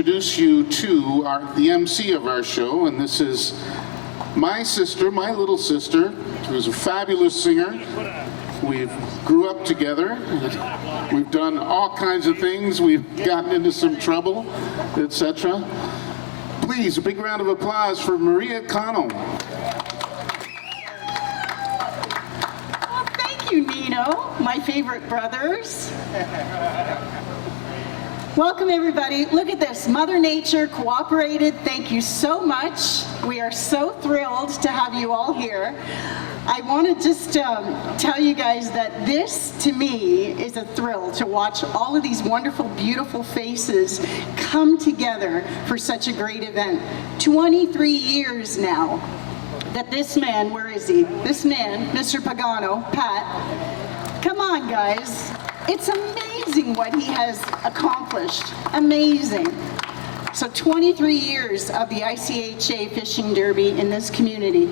introduce you to the MC of our show, and this is my sister, my little sister, who's a fabulous singer. We grew up together. We've done all kinds of things. We've gotten into some trouble, etc. Please, a big round of applause for Maria Cano. Well, thank you, Nino, my favorite brothers. Welcome, everybody. Look at this. Mother Nature cooperated. Thank you so much. We are so thrilled to have you all here. I want to just tell you guys that this, to me, is a thrill to watch all of these wonderful, beautiful faces come together for such a great event. 23 years now that this man, where is he? This man, Mr. Pagano, Pat, come on, guys. It's amazing what he has accomplished. Amazing. So 23 years of the ICHA Fishing Derby in this community.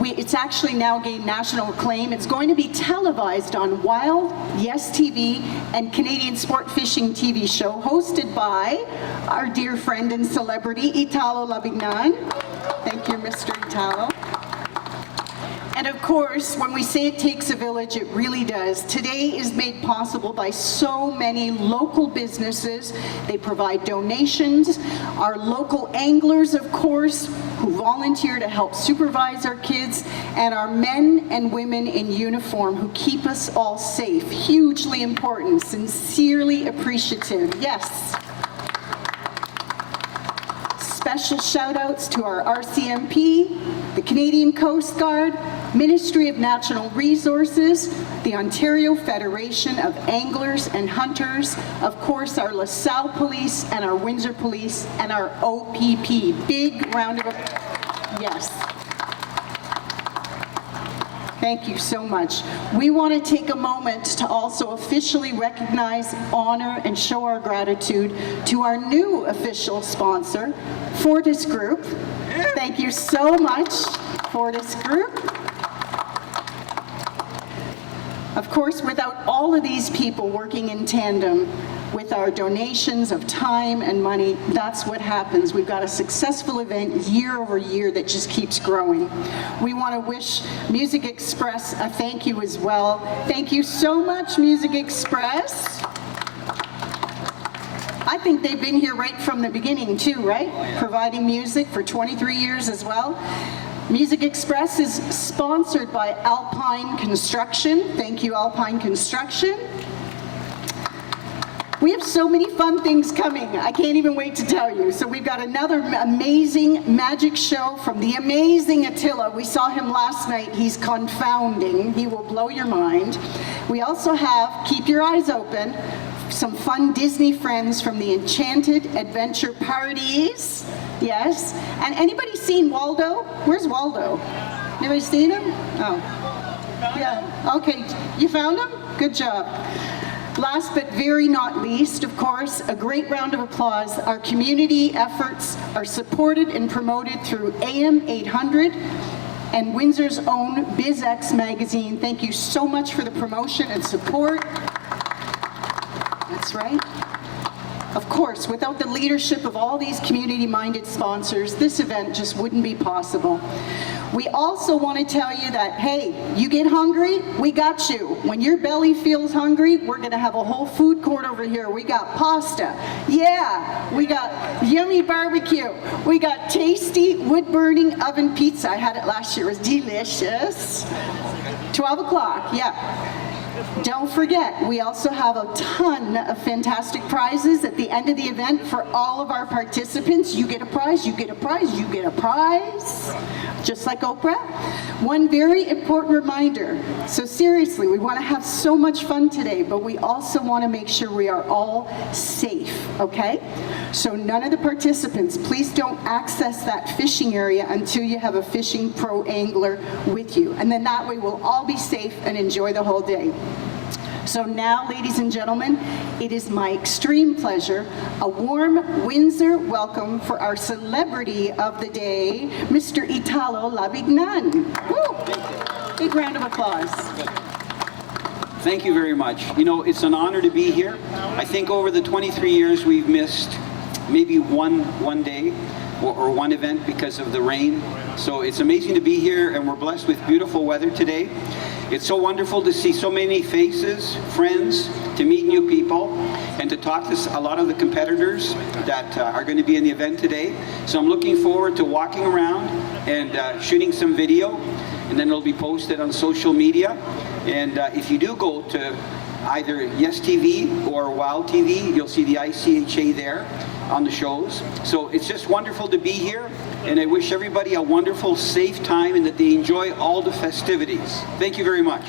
It's actually now gained national acclaim. It's going to be televised on Wild, Yes TV, and Canadian Sport Fishing TV show, hosted by our dear friend and celebrity, Italo Labignan. Thank you, Mr. Italo. And of course, when we say it takes a village, it really does. Today is made possible by so many local businesses. They provide donations. Our local anglers, of course, who volunteer to help supervise our kids, and our men and women in uniform who keep us all safe. Hugely important, sincerely appreciative. Yes. Special shout outs to our RCMP, the Canadian Coast Guard, Ministry of Natural Resources, the Ontario Federation of Anglers and Hunters, of course our LaSalle Police and our Windsor Police and our OPP. Big round of applause. Yes. Thank you so much. We want to take a moment to also officially recognize, honor, and show our gratitude to our new official sponsor, Fortis Group. Thank you so much, Fortis Group. Of course, without all of these people working in tandem with our donations of time and money, that's what happens. We've got a successful event year over year that just keeps growing. We want to wish Music Express a thank you as well. Thank you so much, Music Express. I think they've been here right from the beginning too, right? Providing music for 23 years as well. Music Express is sponsored by Alpine Construction. Thank you, Alpine Construction. We have so many fun things coming. I can't even wait to tell you. So we've got another amazing magic show from the amazing Attila. We saw him last night. He's confounding. He will blow your mind. We also have, keep your eyes open, some fun Disney friends from the Enchanted Adventure Parties. Yes. And anybody seen Waldo? Where's Waldo? Anybody seen him? Oh. Yeah. Okay. You found him? Good job. Last but very not least, of course, a great round of applause. Our community efforts are supported and promoted through AM 800 and Windsor's own BizX magazine. Thank you so much for the promotion and support. That's right. Of course, without the leadership of all these community-minded sponsors, this event just wouldn't be possible. We also want to tell you that, hey, you get hungry, we got you. When your belly feels hungry, we're going to have a whole food court over here. We got pasta. Yeah, we got yummy barbecue. We got tasty wood-burning oven pizza. I had it last year. It was delicious. 12 o'clock, yeah. Don't forget, we also have a ton of fantastic prizes at the end of the event for all of our participants. You get a prize, you get a prize, you get a prize. Just like Oprah. One very important reminder. So seriously, we want to have so much fun today, but we also want to make sure we are all safe, okay? So none of the participants, please don't access that fishing area until you have a fishing pro angler with you. And then that way we'll all be safe and enjoy the whole day. So now, ladies and gentlemen, it is my extreme pleasure, a warm Windsor welcome for our celebrity of the day, Mr. Italo Labignan. Woo! Big round of applause. Thank you very much. You know, it's an honor to be here. I think over the 23 years we've missed maybe one day or one event because of the rain. So it's amazing to be here, and we're blessed with beautiful weather today. It's so wonderful to see so many faces, friends, to meet new people, and to talk to a lot of the competitors that are going to be in the event today. So I'm looking forward to walking around and shooting some video, and then it'll be posted on social media. And if you do go to either Yes TV or Wow TV, you'll see the ICHA there on the shows. So it's just wonderful to be here, and I wish everybody a wonderful, safe time and that they enjoy all the festivities. Thank you very much.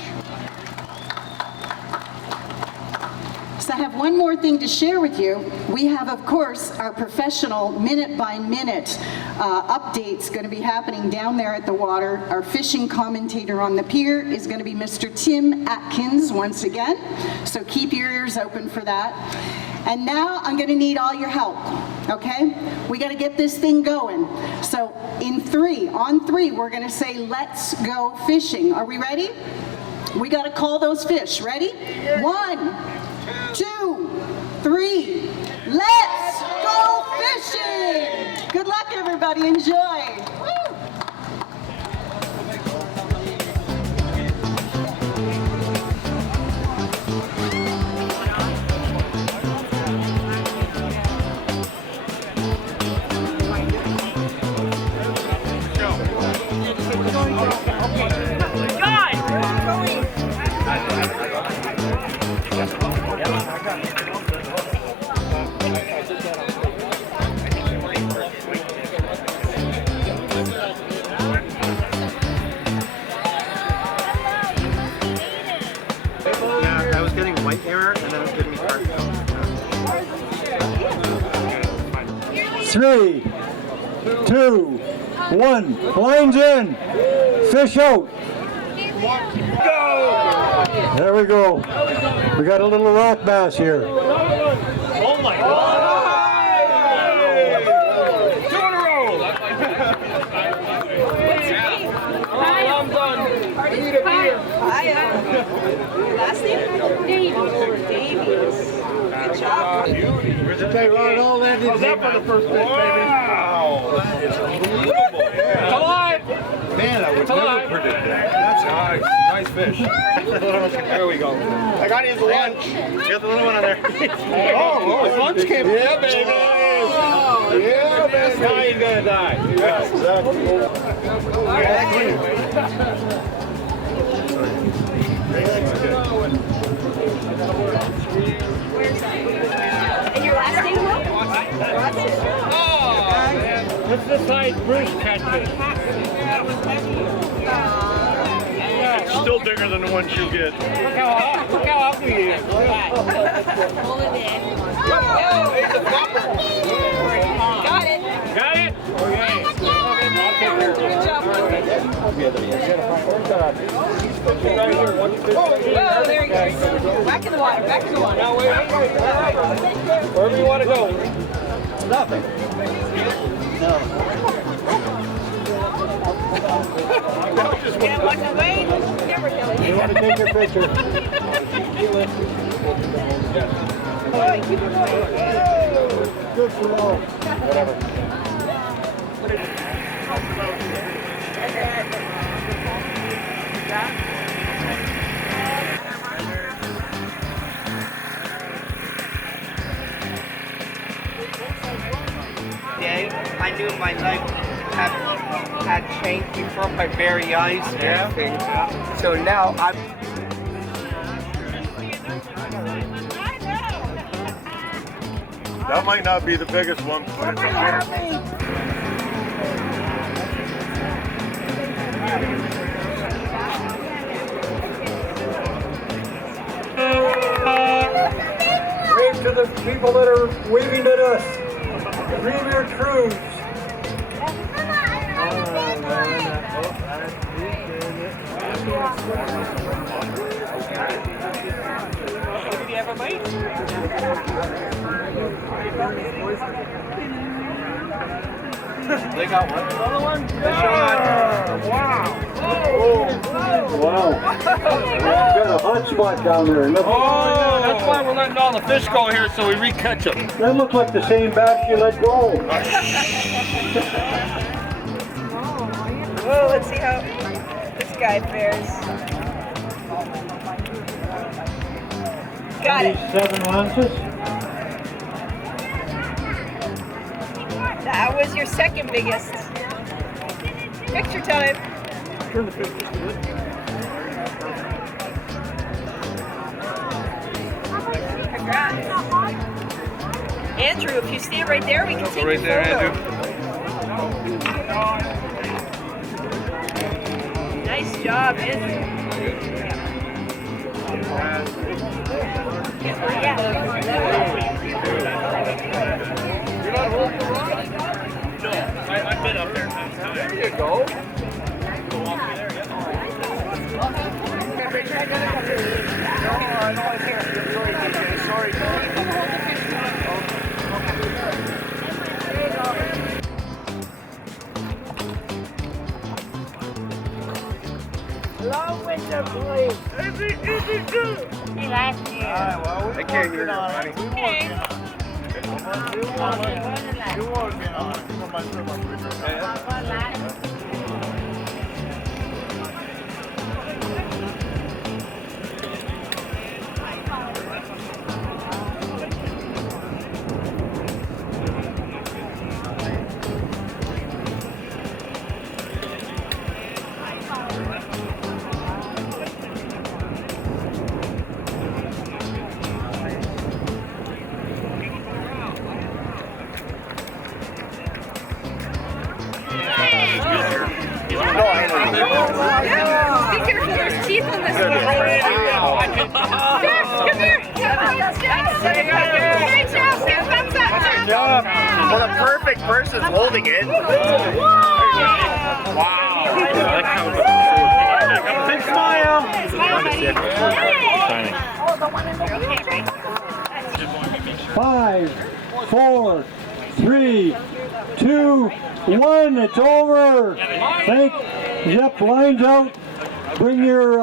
So I have one more thing to share with you. We have, of course, our professional minute-by-minute updates going to be happening down there at the water. Our fishing commentator on the pier is going to be Mr. Tim Atkins once again. So keep your ears open for that. And now I'm going to need all your help, okay? We got to get this thing going. So on three, we're going to say, let's go fishing. Are we ready? We got to call those fish. Ready? 1, 2, 3. Let's go fishing! Good luck, everybody. Enjoy. Woo! Yeah, I was getting white error and then it was giving me dark. 3, 2, 1. Lines in. Fish out. Go! There we go. We got a little rock bass here. Oh my God! 2 in a row! I'm done. Eat a beer. Last name? Davies. Good job. Okay, Ron, all that How's that for the first fish, baby? Wow! That is unbelievable. Yeah. Alive! Man, I would never predict that. That's nice. Nice fish. There we go. I got his lunch. Get the little one on there. Oh, his lunch came. Yeah, baby. Oh, Yeah, that's baby. how he's gonna die. Yeah, exactly. And your last name, Watson. What's the size Bruce catches? Still bigger than the one she'll get. Look how ugly he is. Pull it in. Got it. Got it? Okay. Good job. Oh, there you go. Back in the water. Back in the water. Now wait. Wherever you want to go. Nothing. Can't watch the rain. Never kill it. You want to take your picture? Keep it going. Good for all. Whatever. I knew my life had changed before my very eyes and everything. So now I'm... That might not be the biggest one, but it's up there. Wave to the people that are waving at us. Dream your truths. Did you have a bite? They got one. Another one? Wow. Wow. Got a hot spot down there. Look. Oh, yeah, that's why we're letting all the fish go here so we re-catch them. That looks like the same bass you let go. Whoa, let's see how this guy fares. Got it. 7 ounces. That was your second biggest. Picture time. Turn the fish just a bit. Congrats. Andrew, if you stay right there, we can take Right a there, photo. Andrew. Nice job, Andrew. You're not holding the rod? No, I've been up there. There you go. Long winter, boys. He last year. I can't hear you, honey. Be careful, there's teeth on this one. Come here. Great job, Sam. Thumbs up. Well, the perfect person's holding it. Big smile. Okay, 5, 4, 3, 2, 1. It's over. Yep, lines out. Bring your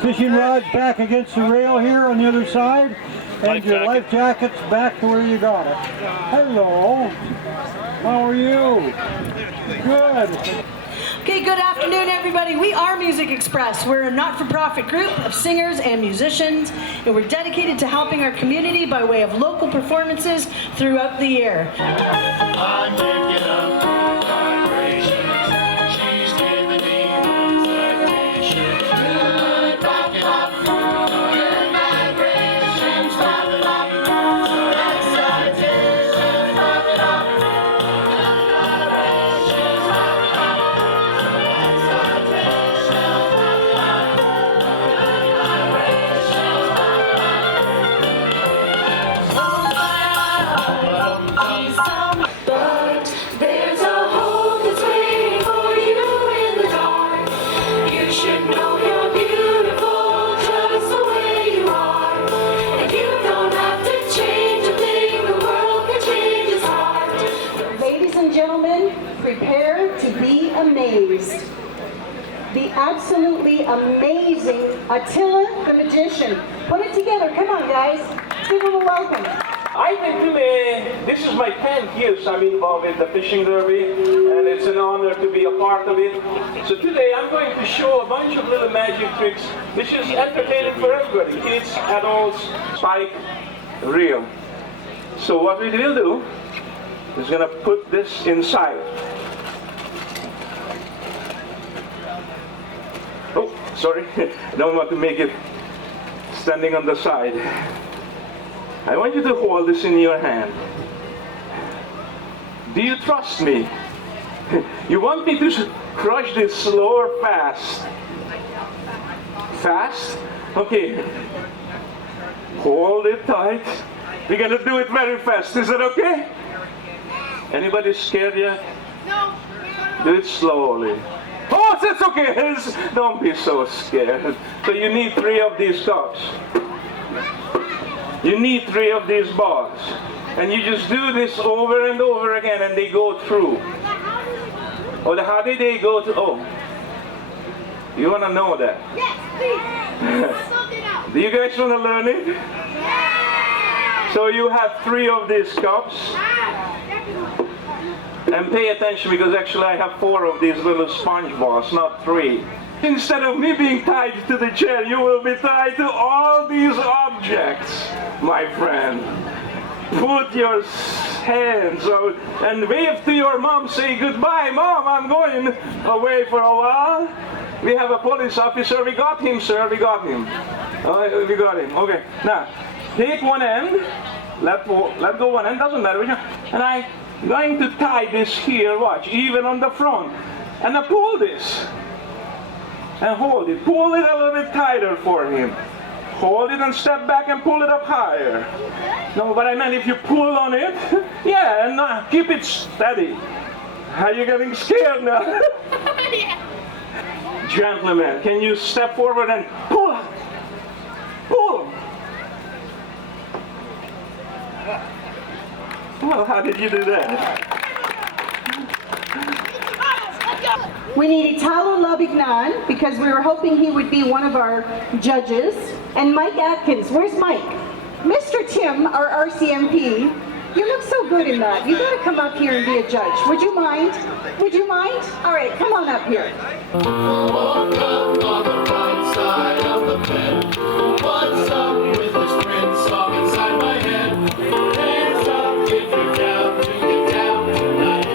fishing rods back against the rail here on the other side. And your life jackets back to where you got it. Hello. How are you? Good. Okay, good afternoon, everybody. We are Music Express. We're a not-for-profit group of singers and musicians, and we're dedicated to helping our community by way of local performances throughout the year. I'm picking up vibrations. She's giving me excitations. Good, rock it up. Good vibrations, rock it up. Excitations, rock it up. Good vibrations, rock it up. Excitations, rock it up. Good vibrations, rock it up. Oh my, she's some. But there's a hope that's waiting for you in the dark. You should know you're beautiful just the way you are. And you don't have to change a thing, the world can change its heart. Ladies and gentlemen, prepare to be amazed. The absolutely amazing Attila the Magician. Put it together. Come on, guys. Let's give him a welcome. I think today, this is my 10th year I'm involved in the fishing derby, and it's an honor to be a part of it. So today I'm going to show a bunch of little magic tricks, which is entertaining for everybody, kids, adults, spike, reel. So what we will do is going to put this inside. Oh, sorry, I don't want to make it standing on the side. I want you to hold this in your hand. Do you trust me? You want me to crush this slow or fast? Fast? Okay. Hold it tight. We're gonna do it very fast. Is that okay? Anybody scared yet? No. Do it slowly. Oh, that's okay. Don't be so scared. So you need 3 of these cups. You need 3 of these balls. And you just do this over and over again and they go through. Oh, how did they go to? Oh. You want to know that? Yes, please. Do you guys want to learn it? Yeah. So you have 3 of these cups. And pay attention, because actually I have 4 of these little sponge balls, not 3. Instead of me being tied to the chair, you will be tied to all these objects, my friend. Put your hands out and wave to your mom. Say, goodbye, Mom, I'm going away for a while. We have a police officer. We got him, sir. We got him. We got him. Okay. Now, take one end. Let go one end. Doesn't matter. And I'm going to tie this here. Watch. Even on the front. And I pull this. And hold it. Pull it a little bit tighter for him. Hold it and step back and pull it up higher. No, but I meant if you pull on it, yeah, and keep it steady. Are you getting scared now? Yeah. Gentlemen, can you step forward and pull? Pull. Well, how did you do that? We need Italo Labignan because we were hoping he would be one of our judges. And Mike Atkins. Where's Mike? Mr. Tim, our RCMP, you look so good in that. You gotta come up here and be a judge. Would you mind? Would you mind? All right, come on up here. Woke up on the right side of the bed. What's up with this Prince song inside my head? Hands up if you're down to get down tonight.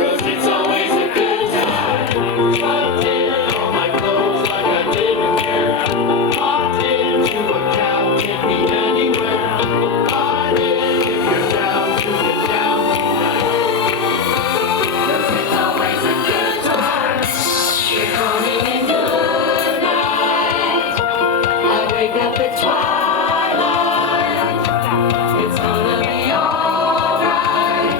'Cause it's always a good time. Tucked in all my clothes like I didn't care. Hopped into a cab, take me anywhere. I'm in if you're down to get down tonight. 'Cause it's always a good time. You're calling in good night. I wake up at twilight. It's gonna be alright.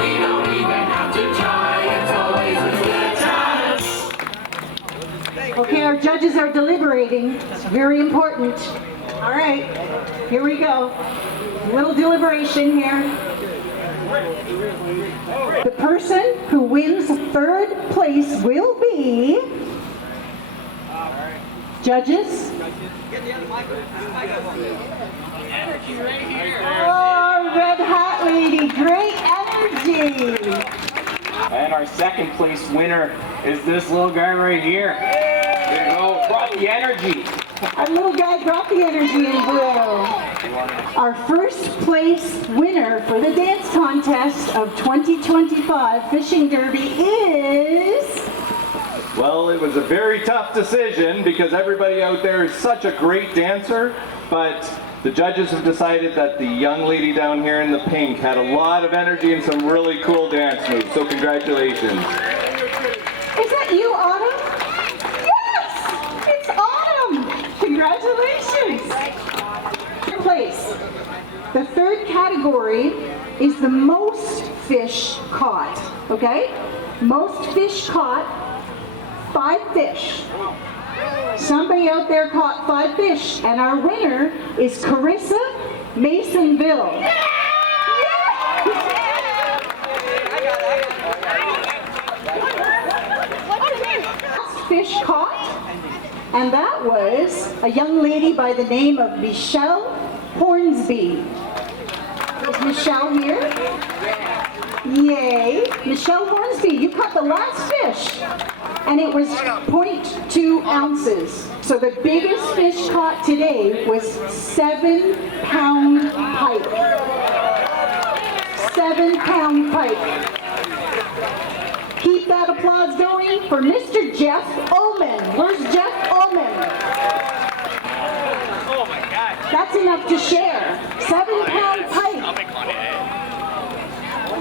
We don't even have to try. It's always a good time. Okay, our judges are deliberating. It's very important. All right, here we go. A little deliberation here. The person who wins 3rd place will be... Judges? Oh, red hat lady, great energy. And our 2nd place winner is this little guy right here. There you go. Brought the energy. Our little guy brought the energy in blue. Our 1st place winner for the dance contest of 2025 Fishing Derby is... Well, it was a very tough decision because everybody out there is such a great dancer, but the judges have decided that the young lady down here in the pink had a lot of energy and some really cool dance moves, so congratulations. Is that you, Autumn? Yes! It's Autumn! Congratulations! Place. The 3rd category is the most fish caught, okay? Most fish caught, 5 fish. Somebody out there caught 5 fish, and our winner is Carissa Masonville. Last fish caught, and that was a young lady by the name of Michelle Hornsby. Is Michelle here? Yay. Michelle Hornsby, you caught the last fish, and it was 0.2 ounces. So the biggest fish caught today was 7-pound pike. 7-pound pike. Keep that applause going for Mr. Jeff Ullman. Where's Jeff Ullman? Oh my God. That's enough to share. 7-pound pike.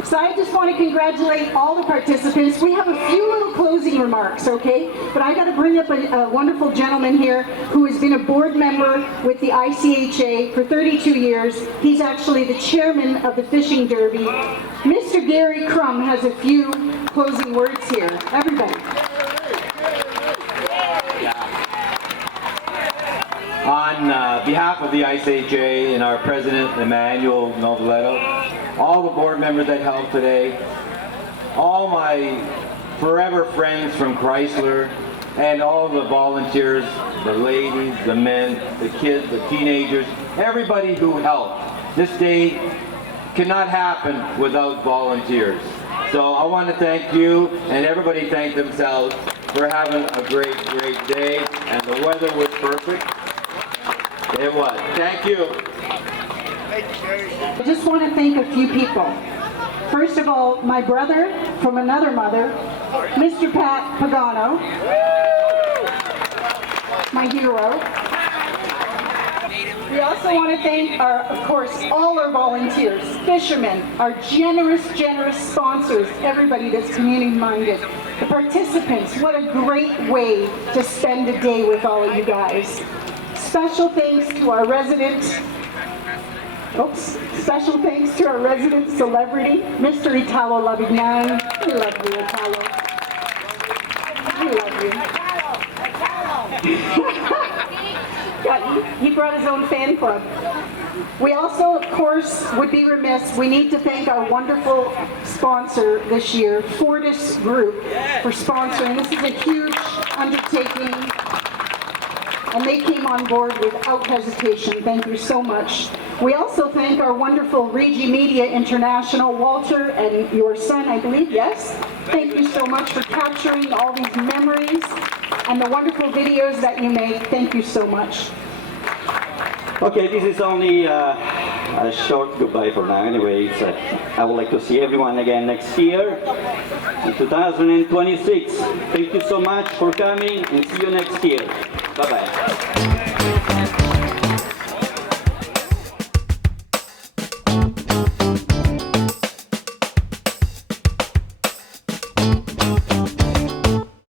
So I just want to congratulate all the participants. We have a few little closing remarks, okay? But I got to bring up a wonderful gentleman here who has been a board member with the ICHA for 32 years. He's actually the chairman of the Fishing Derby. Mr. Gary Crum has a few closing words here. Everybody. On behalf of the ICHA and our president, Emmanuel Noveletto, all the board members that helped today, all my forever friends from Chrysler, and all the volunteers, the ladies, the men, the kids, the teenagers, everybody who helped. This day cannot happen without volunteers. So I want to thank you, and everybody thank themselves for having a great, great day, and the weather was perfect. It was. Thank you. I just want to thank a few people. First of all, my brother from another mother, Mr. Pat Pagano, my hero. We also want to thank of course, all our volunteers, fishermen, our generous sponsors, everybody that's community-minded, the participants. What a great way to spend a day with all of you guys. Special thanks to our resident celebrity, Mr. Italo Lavignan. We love you, Italo. We love you. He brought his own fan club. We also, of course, would be remiss. We need to thank our wonderful sponsor this year, Fortis Group, for sponsoring. This is a huge undertaking, and they came on board without hesitation. Thank you so much. We also thank our wonderful Regi Media International, Walter, and your son, I believe, yes? Thank you so much for capturing all these memories and the wonderful videos that you made. Thank you so much. Okay, this is only a short goodbye for now. Anyway, I would like to see everyone again next year, in 2026. Thank you so much for coming, and see you next year. Bye-bye.